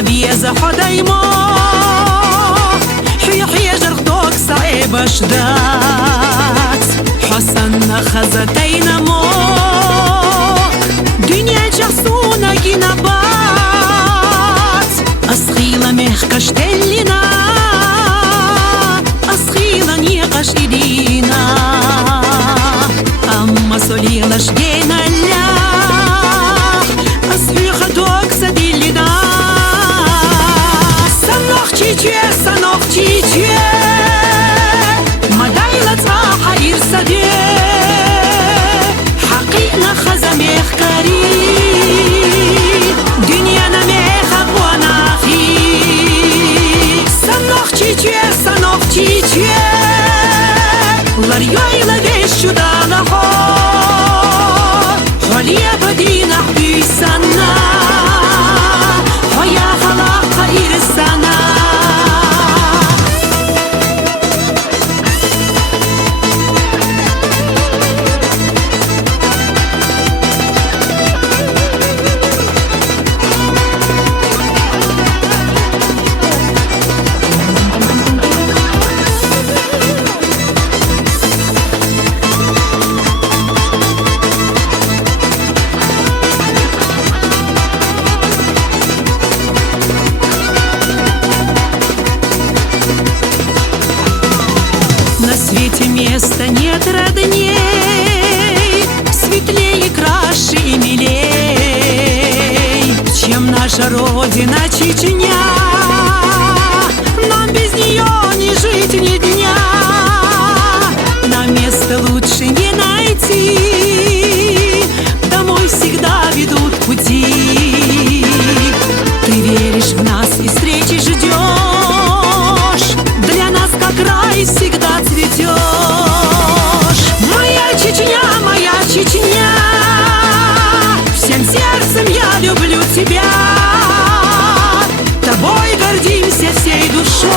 بيزا حدايمو حي جرغدوك صعيب اشدات حسن خزتين مو دنيا جحسونا جنبات أسخيلا مهكش تلنا أسخيلا نيقش إدينا أما سوليلا شدينا لا أسخي خدوك سديلنا سنوخ تيجي مدايلة صاحة يرسدي حقيقنا خزميخ كريم دنيانا ميخ أبوانا خي سنوخ تيجي لريويلا بيشو دانا خو حوليا بدينا حبيسانا ويا خلاق إرسانا На свете места нет родней, светлее, краше и милей, чем наша родина Чечня. Нам без нее не жить ни дня, нам место лучше не найти, домой всегда ведут пути. Ты веришь в нас и встречи ждешь, для нас как рай всегда цветешь. Моя Чечня, всем сердцем я люблю тебя, тобой гордимся всей душой,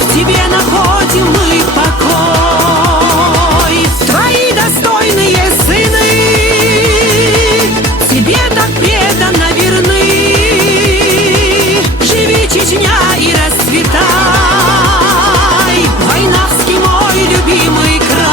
в тебе находим мы покой. Твои достойные сыны тебе так преданно верны. Живи, Чечня, и расцветай, Войнавский мой любимый край.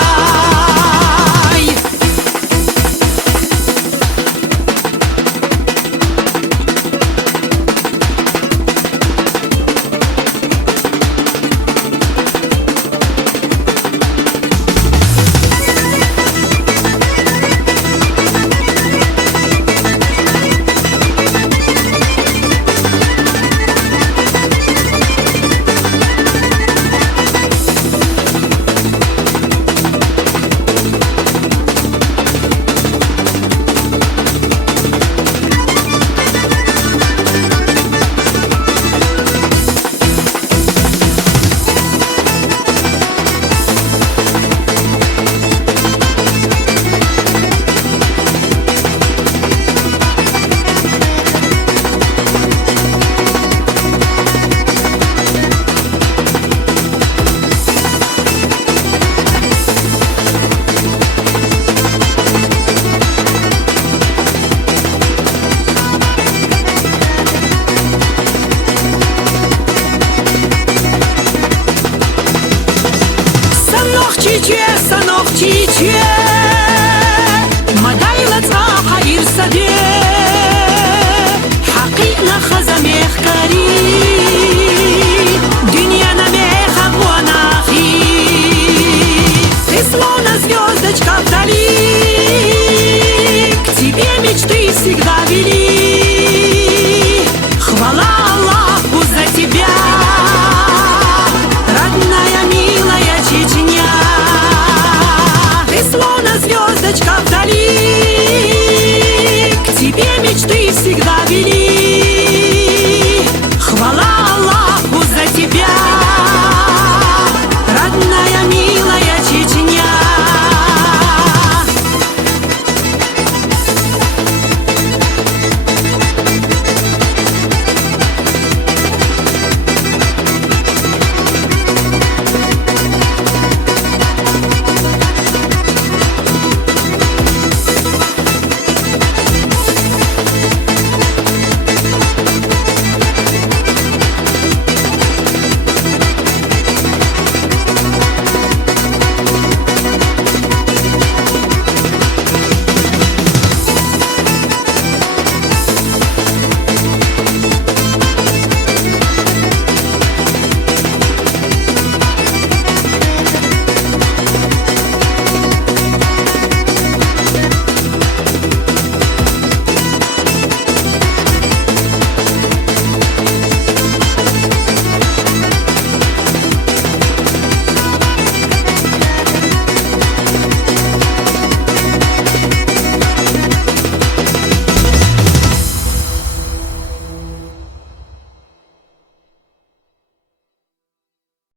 Санох чиче